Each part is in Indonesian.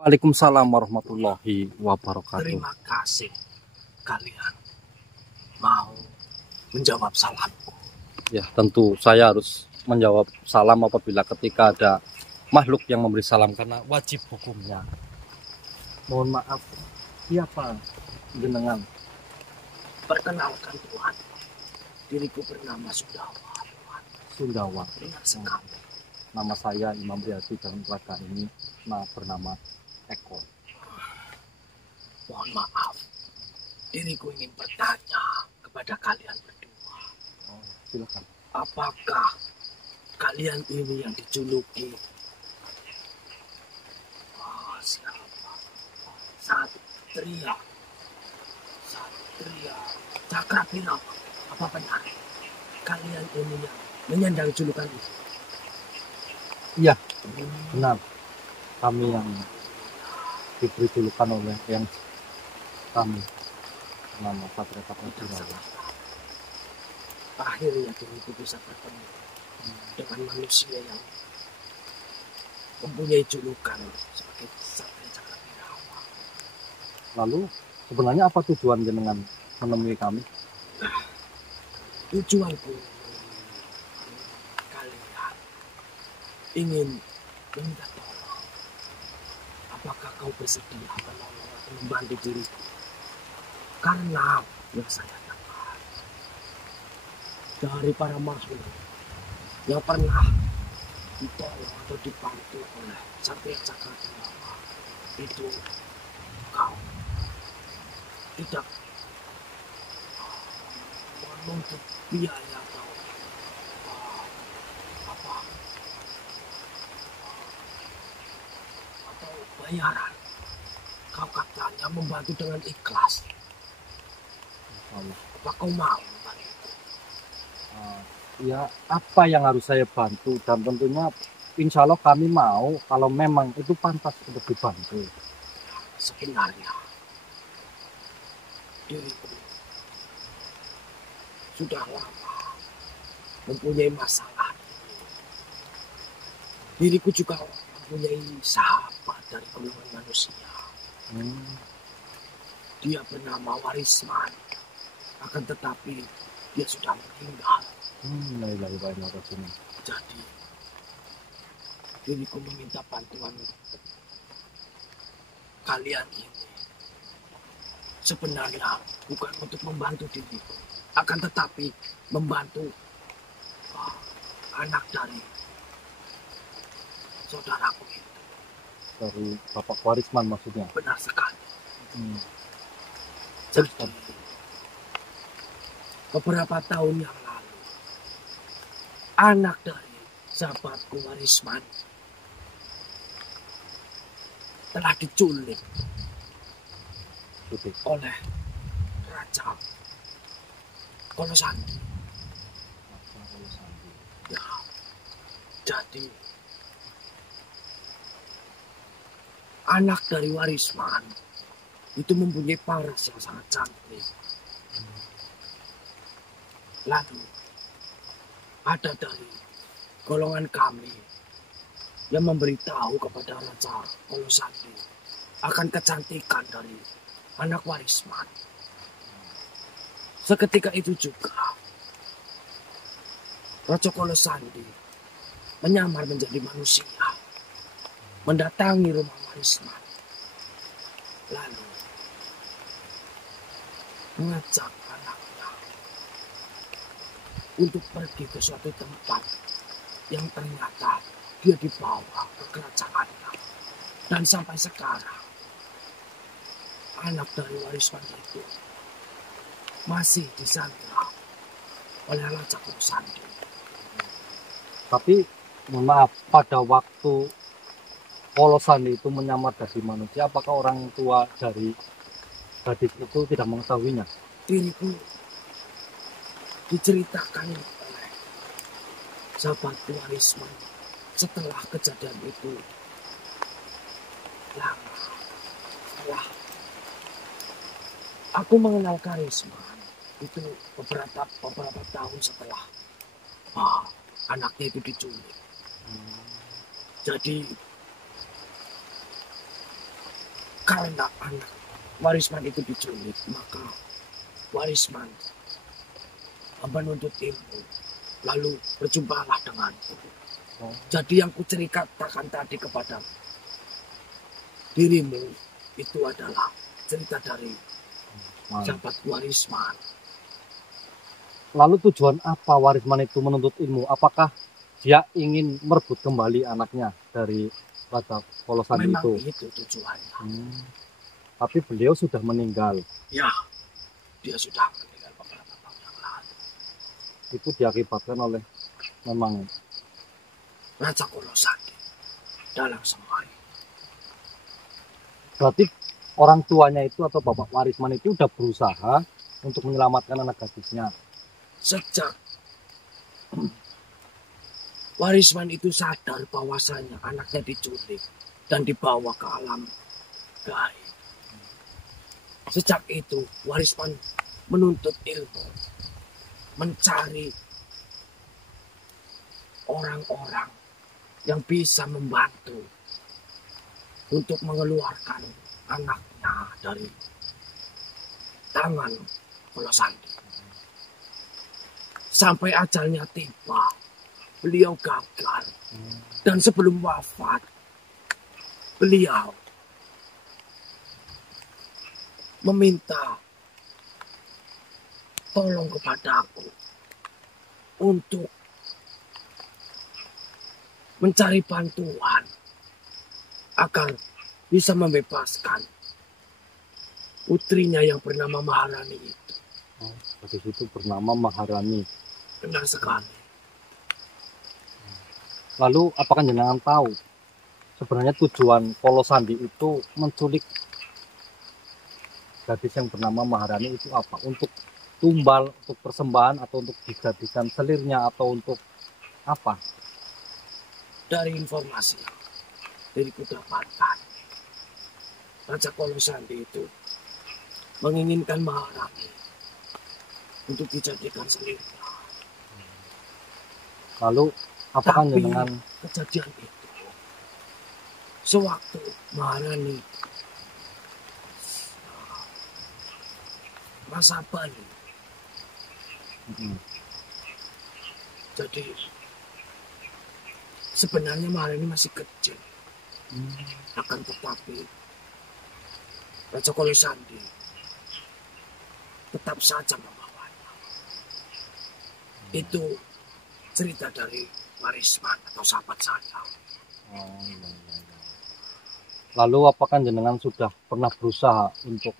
Waalaikumsalam warahmatullahi wabarakatuh. Terima kasih kalian mau menjawab salamku. Ya, tentu saya harus menjawab salam apabila ketika ada makhluk yang memberi salam karena wajib hukumnya. Mohon maaf, siapa jenengan? Perkenalkan Tuhan, diriku bernama Sundawa. Sundawa. Benar sekali. Nama saya Imam Riyadi dalam keluarga ini bernama Eko. Mohon maaf, diriku ingin bertanya kepada kalian berdua. Oh, silakan. Apakah kalian ini yang dijuluki siapa? Satria Cakrabira? Apa benar kalian ini yang menyandang julukan itu? Iya, benar. Kami yang diberi julukan oleh yang kami nama Satria Cakrabira. Akhirnya diriku bisa bertemu dengan manusia yang mempunyai julukan sebagai Satria Cakrabira. Lalu sebenarnya apa tujuan jenengan menemui kami? Tujuanku kalian ingin meminta tolong. Apakah kau bersedia menolong atau membantu diriku? Karena yang saya dengar dari para makhluk yang pernah ditolong atau dibantu oleh Satria Cakrabira itu kau tidak menuntut biaya atau bayaran. Kau katanya membantu dengan ikhlas. Apa kau mau membantu? Ya, apa yang harus saya bantu, dan tentunya insya Allah kami mau kalau memang itu pantas untuk dibantu. Sebenarnya diriku sudah lama mempunyai masalah. Diriku juga mempunyai sahabat dari golongan manusia. Dia bernama Warisman, akan tetapi dia sudah meninggal. Jadi diriku meminta bantuan kalian ini. Sebenarnya bukan untuk membantu diriku, akan tetapi membantu anak dari saudaraku itu. Dari Bapak Warisman maksudnya? Benar sekali. Jadi beberapa tahun yang lalu, anak dari sahabatku Warisman telah diculik oleh Raja Kolosandi. Ya, jadi anak dari Warisman itu mempunyai paras yang sangat cantik. Lalu ada dari golongan kami yang memberitahu kepada Raja Kolosandi akan kecantikan dari anak Warisman. Seketika itu juga Raja Kolosandi menyamar menjadi manusia, mendatangi rumah Warisman, lalu mengajak anaknya untuk pergi ke suatu tempat yang ternyata dia dibawa ke kerajaannya. Dan sampai sekarang anak dari Warisman itu masih disandra oleh Raja Kolosandi. tapi mohon maaf, pada waktu Kolosandi itu menyamar jadi manusia, apakah orang tua dari gadis itu tidak mengetahuinya? Diriku diceritakan oleh sahabat Warisman setelah kejadian itu lama. Setelah aku mengenal Karisman itu beberapa tahun setelah anaknya itu diculik. Jadi Karena anak Warisman itu diculik, maka Warisman menuntut ilmu, lalu berjumpalah denganku. Jadi yang kuceritakan tadi kepada dirimu itu adalah cerita dari sahabat Warisman. Lalu tujuan apa Warisman itu menuntut ilmu? Apakah dia ingin merebut kembali anaknya dari Raja Polosandi Memang itu? itu tujuannya. Tapi beliau sudah meninggal. Ya, dia sudah meninggal beberapa tahun yang lalu. Itu diakibatkan oleh memang Raja Polosandi dalam semua ini. berarti orang tuanya itu atau bapak Warisman itu udah berusaha untuk menyelamatkan anak gadisnya. Sejak Warisman itu sadar bahwasanya anaknya diculik dan dibawa ke alam gaib. Sejak itu Warisman menuntut ilmu, mencari orang-orang yang bisa membantu untuk mengeluarkan anaknya dari tangan Polosandi. Sampai ajalnya tiba, beliau gagal. Dan sebelum wafat, beliau meminta tolong kepadaku untuk mencari bantuan agar bisa membebaskan putrinya yang bernama Maharani itu. Gadis itu bernama Maharani. Benar sekali. Lalu apakah jenengan tahu sebenarnya tujuan Polosandi itu menculik gadis yang bernama Maharani itu apa? Untuk tumbal, untuk persembahan, atau untuk dijadikan selirnya, atau untuk apa? Dari informasi yang diriku dapatkan, Raja Polosandi itu menginginkan Maharani untuk dijadikan selirnya. Lalu apakah Tapi jenengan kejadian itu sewaktu Maharani masa bayi. Jadi sebenarnya Maharani masih kecil. Akan tetapi Raja Polosandi tetap saja membawanya. Itu cerita dari Warisman atau sahabat saya. Lalu apakah jenengan sudah pernah berusaha untuk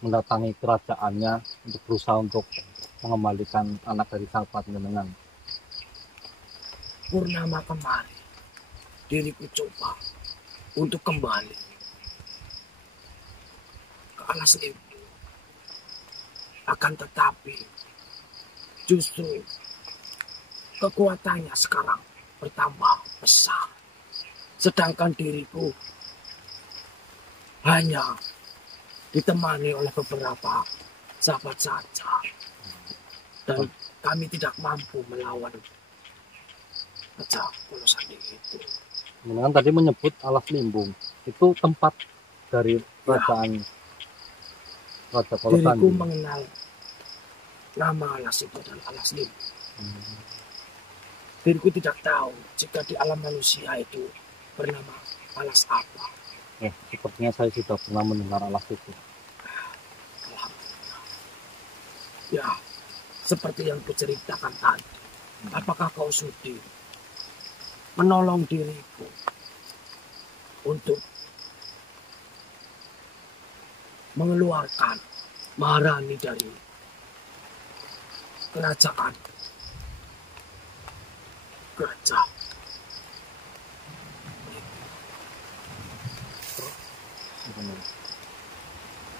mendatangi kerajaannya, untuk berusaha untuk mengembalikan anak dari sahabat jenengan? Purnama kemarin diriku coba untuk kembali ke alas limbu. Akan tetapi justru kekuatannya sekarang bertambah besar. Sedangkan diriku hanya ditemani oleh beberapa sahabat saja. Dan kami tidak mampu melawan Raja Polosandi itu. Jenengan tadi menyebut alas limbung. Itu tempat dari kerajaan Raja Diriku Polosandi. mengenal nama alas itu adalah alas limbung. Diriku tidak tahu jika di alam manusia itu bernama alas apa. Sepertinya saya sudah pernah mendengar alas itu. Alhamdulillah. Ya, seperti yang kuceritakan tadi. Apakah kau sudi menolong diriku untuk mengeluarkan Maharani dari kerajaan Gajah?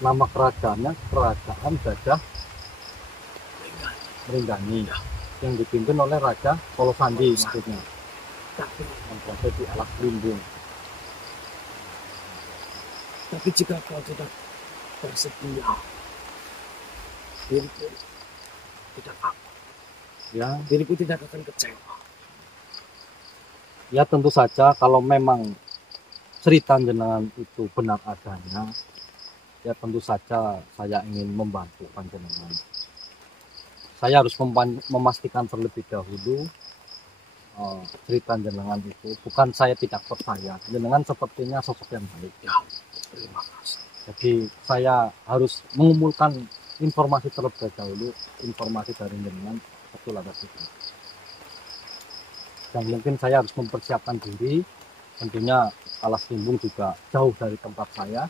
Nama kerajaannya Kerajaan Gajah Meringgani, yang dipimpin oleh Raja Polosandi maksudnya, yang berada di alas limbung. Tapi jika kau tidak bersedia, diriku tidak apa. Ya, Diriku tidak akan kecewa. ya tentu saja kalau memang cerita jenengan itu benar adanya, ya tentu saja saya ingin membantu panjenengan. Saya harus memastikan terlebih dahulu cerita jenengan itu bukan saya tidak percaya. Jenengan sepertinya sosok yang baik. Ya, terima kasih. Jadi saya harus mengumpulkan informasi terlebih dahulu, informasi dari jenengan betul ada itu. Dan mungkin saya harus mempersiapkan diri. Tentunya Alas Limbung juga jauh dari tempat saya.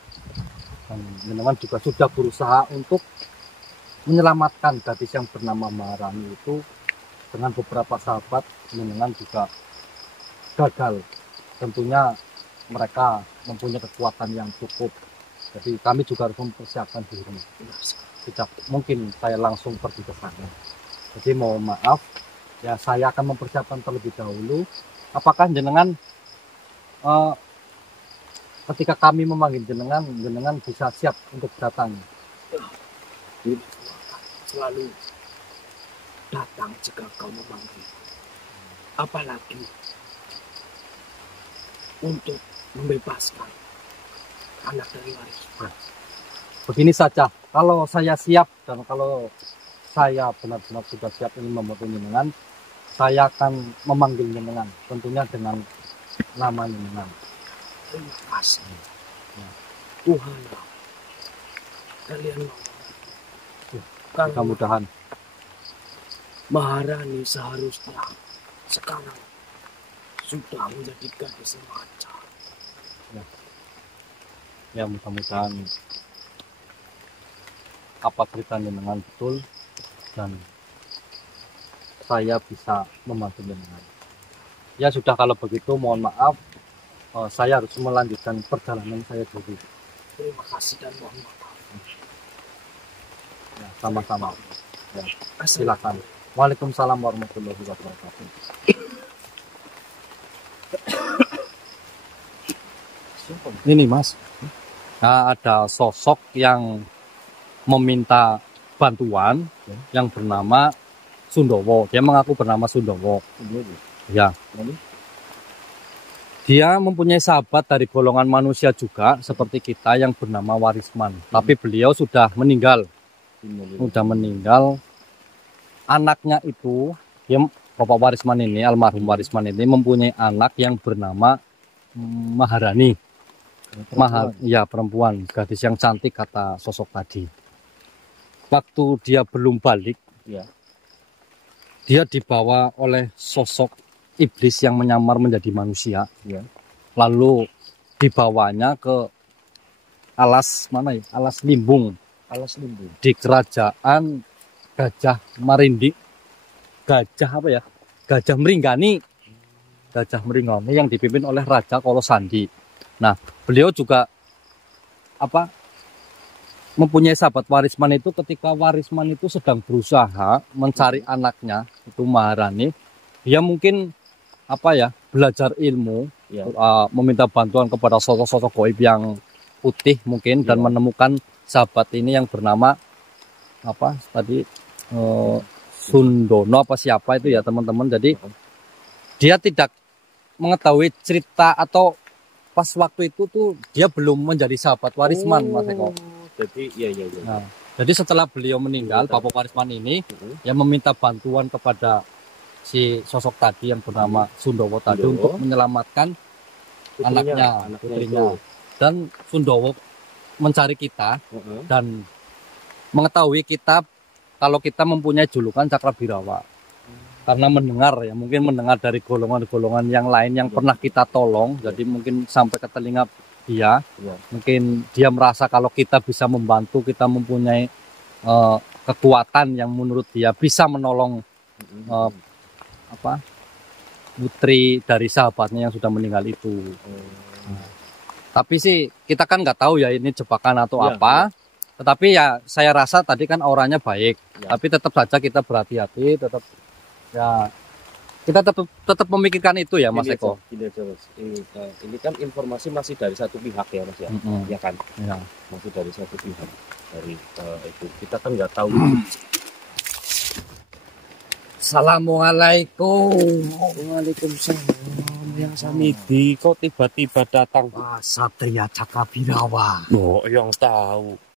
Dan jenengan juga sudah berusaha untuk menyelamatkan gadis yang bernama Maharani itu dengan beberapa sahabat. Jenengan juga gagal. Tentunya mereka mempunyai kekuatan yang cukup. Jadi kami juga harus mempersiapkan diri. Tidak mungkin saya langsung pergi ke sana. Jadi mohon maaf, ya saya akan mempersiapkan terlebih dahulu. Apakah jenengan ketika kami memanggil jenengan, jenengan bisa siap untuk datang? Selalu datang jika kau memanggil. Apalagi untuk membebaskan anak dari Warisman. Begini saja, kalau saya siap dan kalau saya benar-benar sudah siap ingin membantu jenengan, saya akan memanggil jenengan, tentunya dengan nama jenengan. Terima kasih. Tuhan, kalian mau. Mudah-mudahan Maharani seharusnya sekarang sudah menjadi gadis remaja. Ya mudah-mudahan apa cerita jenengan betul dan saya bisa membantu jenengan. Ya sudah, kalau begitu mohon maaf, saya harus melanjutkan perjalanan saya dulu. Terima kasih dan mohon maaf. Ya, sama-sama. Ya, Silakan. silakan. Waalaikumsalam warahmatullahi wabarakatuh. Ini Mas, nah, ada sosok yang meminta bantuan yang bernama Sundowo. Dia mengaku bernama Sundowo. Ya. Dia mempunyai sahabat dari golongan manusia juga seperti kita yang bernama Warisman. Tapi beliau sudah meninggal. Anaknya itu, ya, Bapak Warisman ini, almarhum Warisman ini mempunyai anak yang bernama Maharani. Ya, perempuan, gadis yang cantik kata sosok tadi. Waktu dia belum balik, Ya. dia dibawa oleh sosok iblis yang menyamar menjadi manusia. Ya. Lalu dibawanya ke Alas mana ya? Alas Limbung. Alas Limbung. Di kerajaan Gajah Marindi. Gajah apa ya? Gajah Meringgani. Gajah Meringgani yang dipimpin oleh Raja Kolosandi. Nah, beliau juga mempunyai sahabat Warisman itu ketika Warisman itu sedang berusaha mencari anaknya itu Maharani. Dia mungkin belajar ilmu, Ya. meminta bantuan kepada sosok-sosok gaib yang putih mungkin dan menemukan sahabat ini yang bernama Sundono apa siapa itu ya teman-teman. Jadi dia tidak mengetahui cerita atau pas waktu itu tuh dia belum menjadi sahabat Warisman, Mas Eko. Jadi iya. Nah, jadi setelah beliau meninggal, Bapak Warisman ini yang meminta bantuan kepada si sosok tadi yang bernama Sundowo tadi untuk menyelamatkan anaknya, putrinya. Dan Sundowo mencari kita dan mengetahui kita kalau kita mempunyai julukan Cakrabirawa. Karena mungkin mendengar dari golongan-golongan yang lain yang pernah kita tolong, jadi mungkin sampai ke telinga dia. Mungkin dia merasa kalau kita bisa membantu, kita mempunyai kekuatan yang menurut dia bisa menolong putri dari sahabatnya yang sudah meninggal itu. Tapi sih kita kan nggak tahu ya ini jebakan atau apa. Tetapi ya saya rasa tadi kan auranya baik. Tapi tetap saja kita berhati-hati, kita tetap memikirkan itu ya Mas Eko. Ini kan informasi masih dari satu pihak ya Mas ya. Ya kan? Ya. Masih dari satu pihak. Dari itu kita kan nggak tahu. Assalamualaikum. Waalaikumsalam. yang Samidi kok tiba-tiba datang? Wah, Satria Cakabirawa. Oh, yang tahu.